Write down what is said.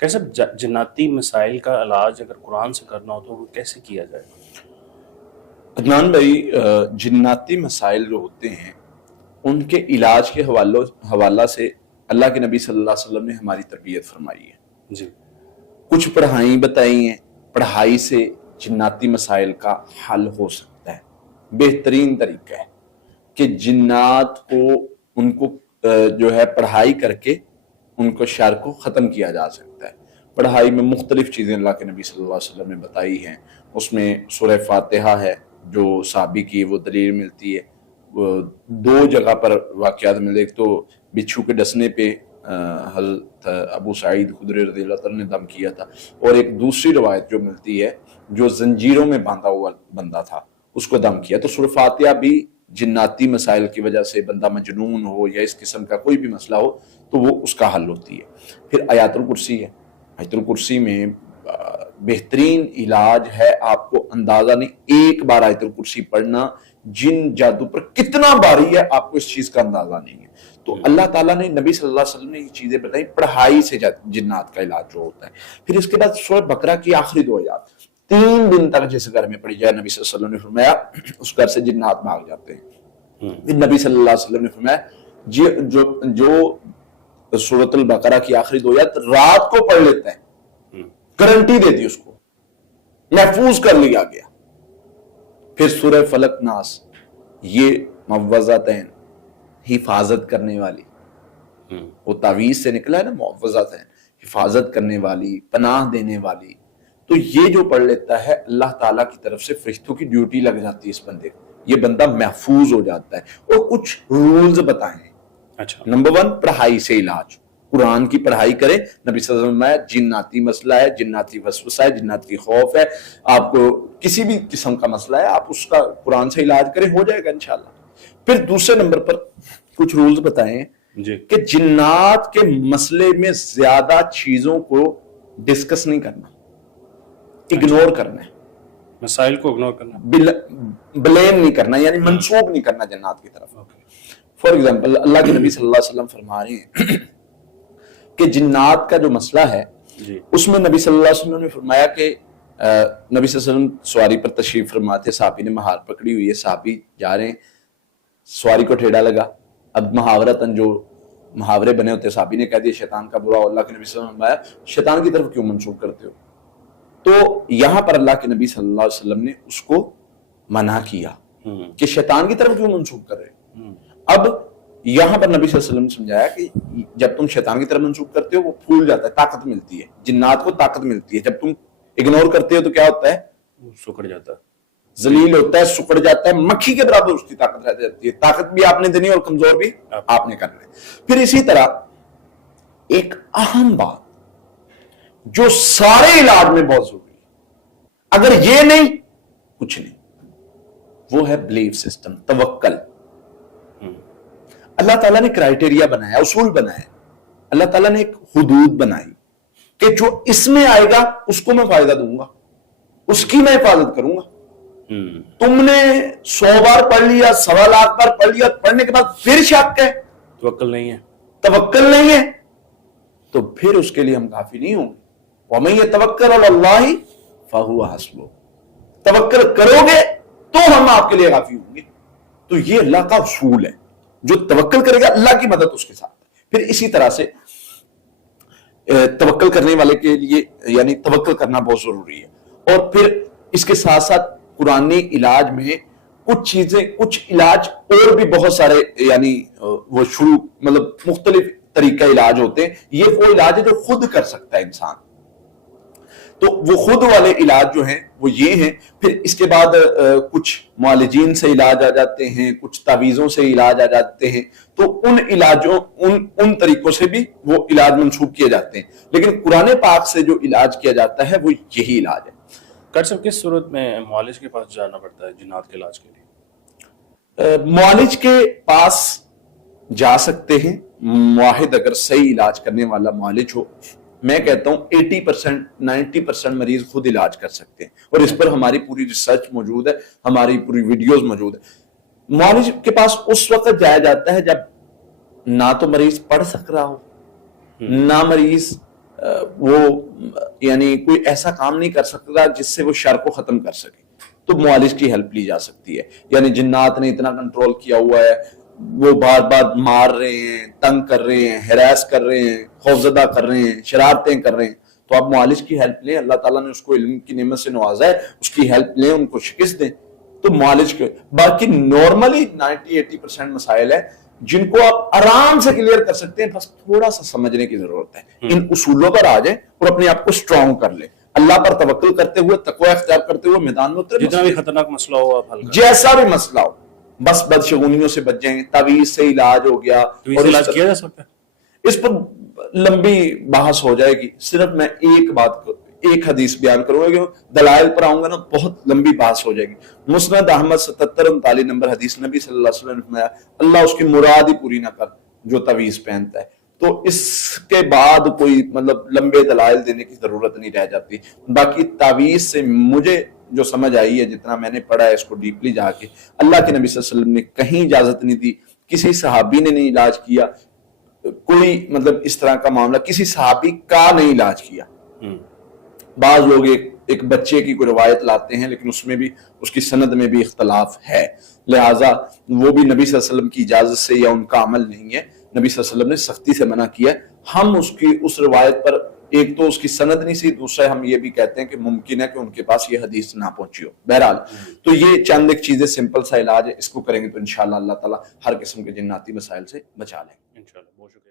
کیسے جناتی مسائل کا علاج اگر قرآن سے کرنا ہو تو وہ کیسے کیا جائے؟ عدنان بھائی، جناتی مسائل جو ہوتے ہیں ان کے علاج کے حوالہ سے اللہ کے نبی صلی اللہ علیہ وسلم نے ہماری تربیت فرمائی ہے. جی. کچھ پڑھائیں بتائی ہیں، پڑھائی سے جناتی مسائل کا حل ہو سکتا ہے. بہترین طریقہ ہے کہ جنات کو ان کو جو ہے پڑھائی کر کے ان کو شر کو ختم کیا جا سکتا ہے. پڑھائی میں مختلف چیزیں اللہ کے نبی صلی اللہ علیہ وسلم نے بتائی ہیں. اس میں سورہ فاتحہ ہے جو صحابی کی وہ دلیل ملتی ہے. دو جگہ پر واقعات ملے، ایک تو بچھو کے ڈسنے پہ حضرت ابو سعید خدری رضی اللہ عنہ نے دم کیا تھا، اور ایک دوسری روایت جو ملتی ہے جو زنجیروں میں باندھا ہوا بندہ تھا اس کو دم کیا. تو سورہ فاتحہ بھی جناتی مسائل کی وجہ سے بندہ مجنون ہو یا اس قسم کا کوئی بھی مسئلہ ہو تو وہ اس کا حل ہوتی ہے. پھر آیات الکرسی ہے. آیات الکرسی میں بہترین علاج ہے. آپ کو اندازہ نہیں، ایک بار آیت الکرسی پڑھنا جن جادو پر کتنا باری ہے آپ کو اس چیز کا اندازہ نہیں ہے. تو اللہ تعالیٰ نے نبی صلی اللہ علیہ وسلم نے یہ چیزیں بتائی پڑھائی سے جنات کا علاج جو ہوتا ہے. پھر اس کے بعد سورہ بقرہ کی آخری 2 آیات 3 دن تک جس گھر میں پڑھی جائے، نبی صلی اللہ علیہ وسلم نے فرمایا اس گھر سے جنات بھاگ جاتے ہیں. پھر نبی صلی اللہ علیہ وسلم نے فرمایا جو سورۃ البقرہ کی آخری 2 آیات رات کو پڑھ لیتا ہے، گارنٹی دیتی اس کو محفوظ کر لیا گیا. پھر سورہ فلق ناس، یہ معوذتین حفاظت کرنے والی، وہ تعویذ سے نکلا ہے نا، معوذتین حفاظت کرنے والی، پناہ دینے والی. تو یہ جو پڑھ لیتا ہے اللہ تعالیٰ کی طرف سے فرشتوں کی ڈیوٹی لگ جاتی ہے اس بندے کو، یہ بندہ محفوظ ہو جاتا ہے. اور کچھ رولز بتائیں. اچھا. نمبر 1 پڑھائی سے علاج، قرآن کی پڑھائی کرے. نبی صلی اللہ علیہ وسلم میں جناتی مسئلہ ہے، جناتی وسوسہ ہے، جناتی خوف ہے، آپ کو کسی بھی قسم کا مسئلہ ہے آپ اس کا قرآن سے علاج کریں، ہو جائے گا انشاءاللہ. پھر دوسرے نمبر پر کچھ رولز بتائیں کہ جنات کے مسئلے میں زیادہ چیزوں کو ڈسکس نہیں کرنا، اگنور کرنا ہے، مسائل کو اگنور کرنا، بلیم نہیں کرنا، یعنی منسوب نہیں کرنا جنات کی طرف. فار ایگزامپل اللہ کے نبی صلی اللہ علیہ وسلم فرما رہے ہیں کہ جنات کا جو مسئلہ ہے اس میں نبی صلی اللہ علیہ وسلم نے فرمایا کہ نبی صلی اللہ علیہ وسلم سواری پر تشریف فرماتے، صحابی نے مہار پکڑی ہوئی ہے، صحابی جا رہے ہیں، سواری کو ٹھیڑا لگا. اب محاورتاً جو محاورے بنے ہوتے، صحابی نے کہہ دیا شیطان کا برا ہو. اللہ کے نبی صلی اللہ علیہ وسلم نے فرمایا شیطان کی طرف کیوں منسوب کرتے ہو؟ تو یہاں پر اللہ کے نبی صلی اللہ علیہ وسلم نے اس کو منع کیا کہ شیطان کی طرف کیوں منسوب کر رہے. اب یہاں پر نبی صلی اللہ علیہ وسلم نے سمجھایا کہ جب تم شیطان کی طرف منسوب کرتے ہو وہ پھول جاتا ہے، طاقت ملتی ہے، جنات کو طاقت ملتی ہے. جب تم اگنور کرتے ہو تو کیا ہوتا ہے؟ سکڑ جاتا ہے، ذلیل ہوتا ہے، سکڑ جاتا ہے، مکھی کے برابر اس کی طاقت رہ جاتی ہے. طاقت بھی آپ نے دینی اور کمزور بھی آپ نے کرنا ہے. پھر اسی طرح ایک اہم بات جو سارے علاج میں بہت ضروری ہے، اگر یہ نہیں کچھ نہیں، وہ ہے بلیف سسٹم، توکل. اللہ تعالیٰ نے کرائٹیریا بنایا، اصول بنایا، اللہ تعالیٰ نے ایک حدود بنائی کہ جو اس میں آئے گا اس کو میں فائدہ دوں گا، اس کی میں حفاظت کروں گا. تم نے 100 بار پڑھ لیا، 1.25 لاکھ بار پڑھ لیا، پڑھنے کے بعد پھر شک ہے، توکل نہیں ہے، توکل نہیں ہے، تو پھر اس کے لیے ہم کافی نہیں ہوں گے. وَمَن يَتَوَكَّلْ عَلَى اللَّهِ فَهُوَ حَسْبُهُ، توکل کرو گے تو ہم آپ کے لیے کافی ہوں گے. تو یہ اللہ کا اصول ہے، جو توکل کرے گا اللہ کی مدد اس کے ساتھ. پھر اسی طرح سے توکل کرنے والے کے لیے یعنی توکل کرنا بہت ضروری ہے. اور پھر اس کے ساتھ ساتھ قرآنی علاج میں کچھ چیزیں، کچھ علاج اور بھی بہت سارے یعنی وہ شروع مطلب مختلف طریقہ علاج ہوتے ہیں. یہ وہ علاج ہے جو خود کر سکتا ہے انسان. تو وہ خود والے علاج جو ہیں وہ یہ ہیں. پھر اس کے بعد کچھ معالجین سے علاج آ جاتے ہیں، کچھ تعویذوں سے علاج آ جاتے ہیں. تو ان علاجوں ان طریقوں سے بھی وہ علاج منسوب کیے جاتے ہیں. لیکن قرآن پاک سے جو علاج کیا جاتا ہے وہ یہی علاج ہے. ڈاکٹر صاحب کس صورت میں معالج کے پاس جانا پڑتا ہے جنات کے علاج کے لیے؟ معالج کے پاس جا سکتے ہیں معاہد اگر صحیح علاج کرنے والا معالج ہو. میں کہتا ہوں 80% 90% مریض خود علاج کر سکتے ہیں، اور اس پر ہماری پوری ریسرچ موجود ہے، ہماری پوری ویڈیوز موجود ہے. معالج کے پاس اس وقت جایا جاتا ہے جب نہ تو مریض پڑھ سک رہا ہو، نہ مریض وہ یعنی کوئی ایسا کام نہیں کر سکتا جس سے وہ شر کو ختم کر سکے، تو معالج کی ہیلپ لی جا سکتی ہے. یعنی جنات نے اتنا کنٹرول کیا ہوا ہے، وہ بار بار مار رہے ہیں، تنگ کر رہے ہیں، ہراس کر رہے ہیں، خوفزدہ کر رہے ہیں، شرارتیں کر رہے ہیں، تو آپ معالج کی ہیلپ لیں. اللہ تعالیٰ نے اس کو علم کی نعمت سے نوازا ہے، اس کی ہیلپ لیں، ان کو شکست دیں. تو معالج کے باقی نارملی 90-80% مسائل ہیں جن کو آپ آرام سے کلیئر کر سکتے ہیں، بس تھوڑا سا سمجھنے کی ضرورت ہے. ان اصولوں پر آ جائیں اور اپنے آپ کو اسٹرانگ کر لیں، اللہ پر توکل کرتے ہوئے، تقوی اختیار کرتے ہوئے میدان میں اترے. جتنا بھی خطرناک مسئلہ ہو آپ حل کریں، جیسا بھی مسئلہ ہو، بس بدشگونیوں سے بچ جائیں. تعویذ سے علاج ہو گیا، تو اس علاج کیا جا سکتا ہے؟ اس پر لمبی بحث ہو جائے گی. صرف میں ایک حدیث بیان کروں گا، دلائل پر آؤں گا نا بہت لمبی بحث ہو جائے گی. مسند احمد 7739 نمبر حدیث، نبی صلی اللہ علیہ وسلم نے فرمایا اللہ اس کی مراد ہی پوری نہ کر جو تعویذ پہنتا ہے. تو اس کے بعد کوئی مطلب لمبے دلائل دینے کی ضرورت نہیں رہ جاتی. باقی تعویذ سے مجھے جو سمجھ آئی ہے، جتنا میں نے پڑھا ہے اس کو ڈیپلی جا کے، اللہ کے نبی صلی اللہ علیہ وسلم نے کہیں اجازت نہیں دی، کسی صحابی نے نہیں علاج کیا، کوئی مطلب اس طرح کا معاملہ کسی صحابی کا نہیں علاج کیا. بعض لوگ ایک بچے کی کوئی روایت لاتے ہیں، لیکن اس میں بھی اس کی سند میں بھی اختلاف ہے، لہٰذا وہ بھی نبی صلی اللہ علیہ وسلم کی اجازت سے یا ان کا عمل نہیں ہے. نبی صلی اللہ علیہ وسلم نے سختی سے منع کیا ہے. ہم اس روایت پر ایک تو اس کی سند نہیں سی، دوسرا ہم یہ بھی کہتے ہیں کہ ممکن ہے کہ ان کے پاس یہ حدیث نہ پہنچی ہو. بہرحال تو یہ چند ایک چیزیں سمپل سا علاج ہے، اس کو کریں گے تو انشاءاللہ اللہ تعالیٰ ہر قسم کے جناتی مسائل سے بچا لیں گے. انشاءاللہ. بہت شکریہ.